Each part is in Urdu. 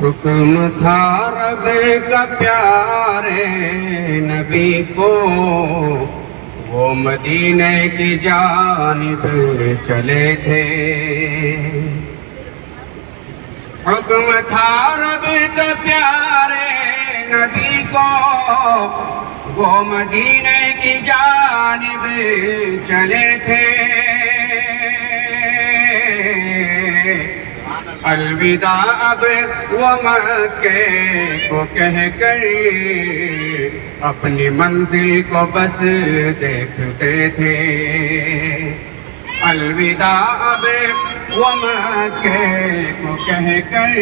حکم تھا رب کا پیارے نبی کو، وہ مدینے کی جانب چلے تھے۔ حکم تھا رب کا پیارے نبی کو، وہ مدینے کی جانب چلے تھے۔ الوداع اب وہ مکے کو کہہ کر اپنی منزل کو بس دیکھتے تھے۔ الوداع اب وہ مکے کو کہہ کر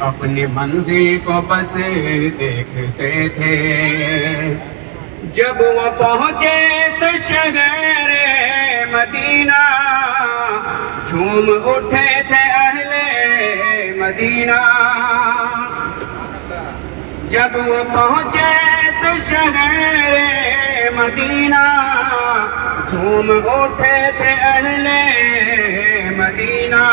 اپنی منزل کو بس دیکھتے تھے۔ جب وہ پہنچے تو شہر مدینہ، جھوم اٹھے تھے اہل مدینہ۔ جب وہ پہنچے تو شہر مدینہ، جھوم اٹھے تھے اہل مدینہ۔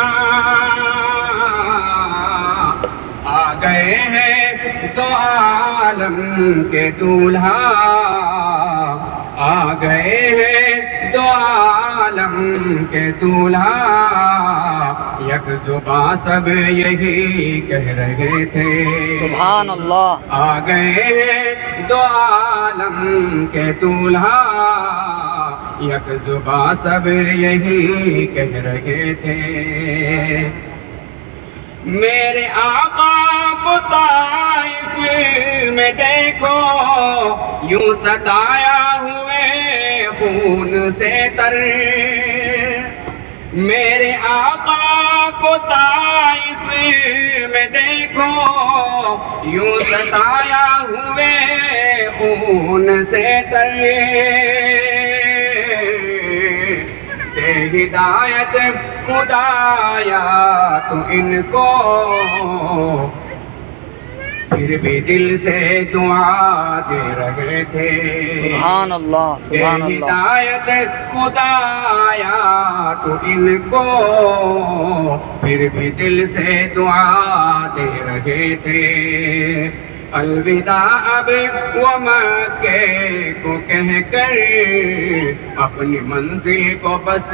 آ گئے ہیں دو عالم کے دولہا، آ گئے ہیں دو عالم کے دولہا، یک زباں سب یہی کہہ رہے تھے۔ سبحان اللہ۔ آ گئے ہیں دو عالم کے دولہا، یک زباں سب یہی کہہ رہے تھے۔ میرے آقا کو طائف میں دیکھو، یوں ستایا ہوئے خون سے تر۔ میرے آقا کو طائف میں دیکھو، یوں ستایا ہوئے خون سے تر۔ دے ہدایت خدایا تو ان کو، پھر بھی دل سے دعا دے رہے تھے۔ سبحان اللہ، سبحان اللہ۔ ہدایت خدایا تو ان کو، پھر بھی دل سے دعا دے رہے تھے۔ الوداع اب وہ مکے کو کہہ کر اپنی منزل کو بس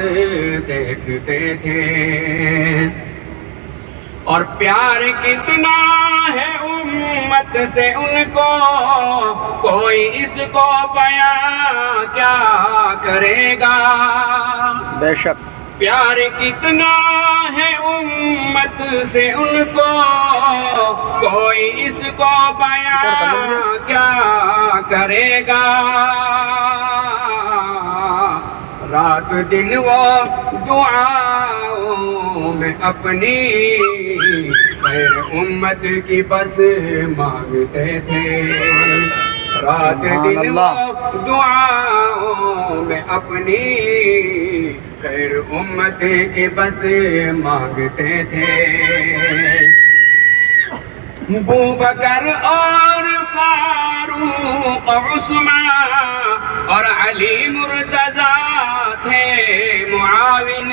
دیکھتے تھے۔ اور پیار کتنا ہے امت سے ان کو، کوئی اس کو بیان کیا کرے گا۔ بے شک پیار کتنا ہے امت سے ان کو، کوئی اس کو بیان کیا کرے گا۔ رات دن وہ دعاؤں میں اپنی خیر امت کی بس مانگتے تھے۔ رات دن وہ دعاؤں میں اپنی خیر امت کی بس مانگتے تھے۔ ابوبکر اور فاروق عثمان اور علی مرتضیٰ تھے معاون۔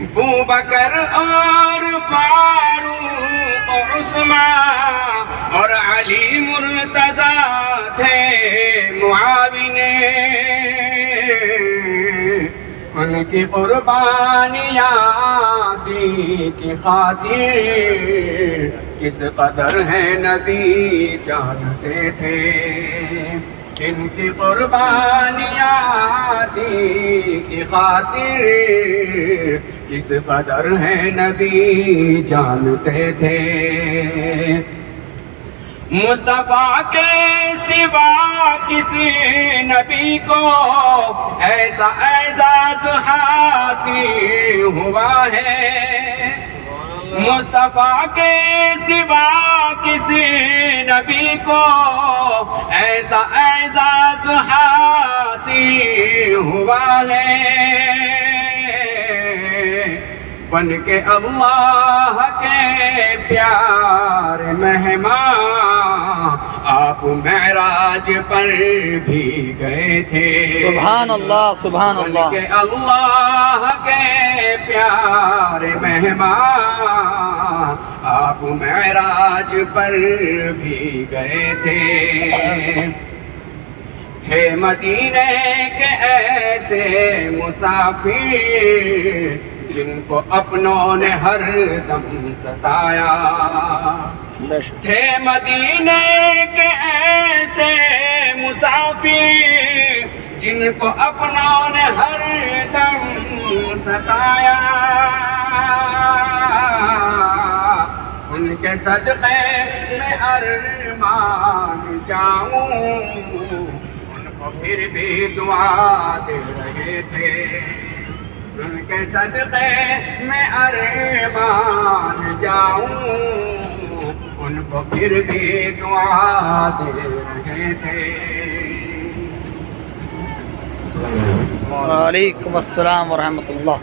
ابوبکر اور فاروق عثمان اور علی مرتضیٰ تھے معاون۔ ان کی قربانیاں دی کی خاطر کس قدر ہے نبی جانتے تھے۔ ان کی قربانیاں دی کی خاطر کس قدر ہے نبی جانتے تھے۔ مصطفیٰ کے سوا کسی نبی کو ایسا اعزاز حاصل ہوا ہے۔ مصطفیٰ کے سوا کسی نبی کو ایسا اعزاز حاصل ہوا ہے۔ بن کے اللہ کے پیارے مہمان آپ معراج پر بھی گئے تھے۔ سبحان اللہ، سبحان اللہ۔ بن کے اللہ کے پیارے مہمان آپ معراج پر بھی گئے تھے مدینے کے ایسے مسافر جن کو اپنوں نے ہر دم ستایا بے شک تھے مدینے کے ایسے مسافر جن کو اپنوں نے ہر دم ستایا ان کے صدقے میں ارمان جاؤں ان کو پھر بھی دعا دے رہے تھے ان کے صدقے میں ارمان جاؤں ان کو پھر بھی دعا دے رہے تھے وعلیکم السلام ورحمۃ اللہ.